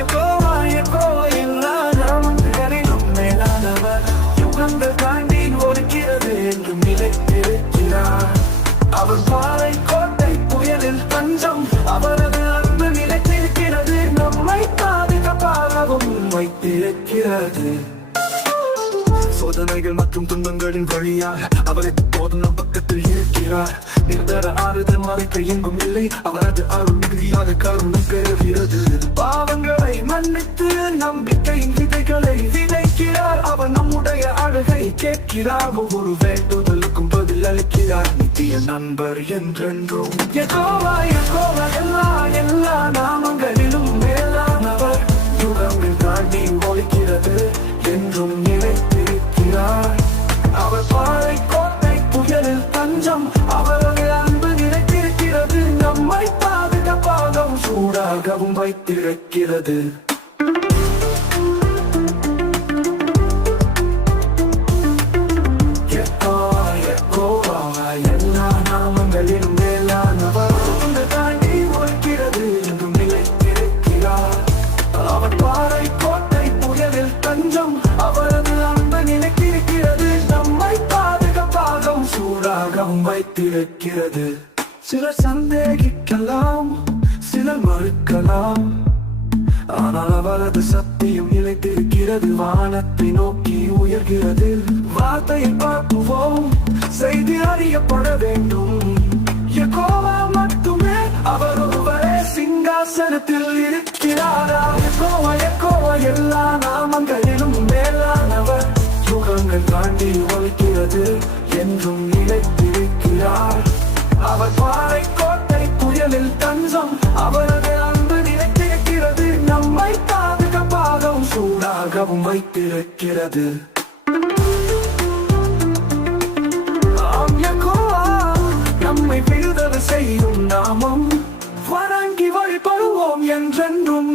யெகோவா யெகோவா எல்லா நாமங்களிலும் மேலானவர். யுகங்கள் தாண்டி ஒடுக்கிறது என்றும் நிலைத்திருக்கிறார். அவர் பாறை கோட்டை புயலில் தஞ்சம். அவரது அன்பு நிலைத்திருக்கிறது, நம்மை பாதுகாப்பாகவும் வைத்திருக்கிறது. சோதனைகள் மற்றும் துன்பங்களின் வழியாக அவர் எப்போதும் நம் பக்கத்தில் இருக்கிறார். நிரந்தர ஆறுதல் மறைக்க எங்கும் இல்லை. அவரது அருள் மிகுதியாக கருணை பெறுகிறது. பாவங்களை மன்னித்து நம்பிக்கையின் விதைகளை விதைக்கிறார். அவர் நம்முடைய அழகை கேட்கிறார். ஒவ்வொரு வேண்டுதலுக்கும் பதில் அளிக்கிறார். நித்திய நண்பர் என்றென்றும். யெகோவா யெகோவா எல்லா நாமங்களிலும் மேலானவர். யுகங்கள் தாண்டி ஒழிக்கிறது என்றும் நிலைத்திருக்கிறார். அவர் பாறை கோட்டை புயலில் தஞ்சம். அவரது அன்பு நிலைத்திருக்கிறது, நம்மை பாதுகாப்பாகவும் சூடாகவும் வைத்திருக்கிறது. யெகோவா யெகோவா எல்லா நாமங்களிலும் மேலானவர். யுகங்கள் தாண்டி ஒழிக்கிறது என்றும் நிலைத்திருக்கிறார். அவர் பாறை கோட்டை புயலில் தஞ்சம். அவரது அன்பு நிலைத்திருக்கிறது, நம்மை பாதுகாப்பாகவும் சூடாகவும் வைத்திருக்கிறது. சிலர் சந்தேகிக்கலாம், சிலர் மறுக்கலாம், ஆனால் அவரது சத்தியம் நிலைத்திருக்கிறது. வானத்தை நோக்கி உயர்கிறது. வார்த்தையை பார்ப்போம், செய்தி அறியப்பட வேண்டும். யெகோவா மட்டுமே, அவர் ஒருவரே சிங்காசனத்தில் இருக்கிறாரா. யெகோவா யெகோவா எல்லா நாமங்களிலும் மேலானவர். யுகங்கள் தாண்டி ஒழிக்கிறது என்றும் நிலைத்திருக்கிறார். அவர் பாறை கோட்டை புயலில் தஞ்சம். அவரது அன்பு நிலைத்திருக்கிறது, நம்மை பாதுகாப்பாகவும் சூடாகவும் வைத்திருக்கிறது. ஆம், யெகோவா நம்மை விடுதலை செய்யும் நாமம். வணங்கி வழிபடுவோம் என்றென்றும்.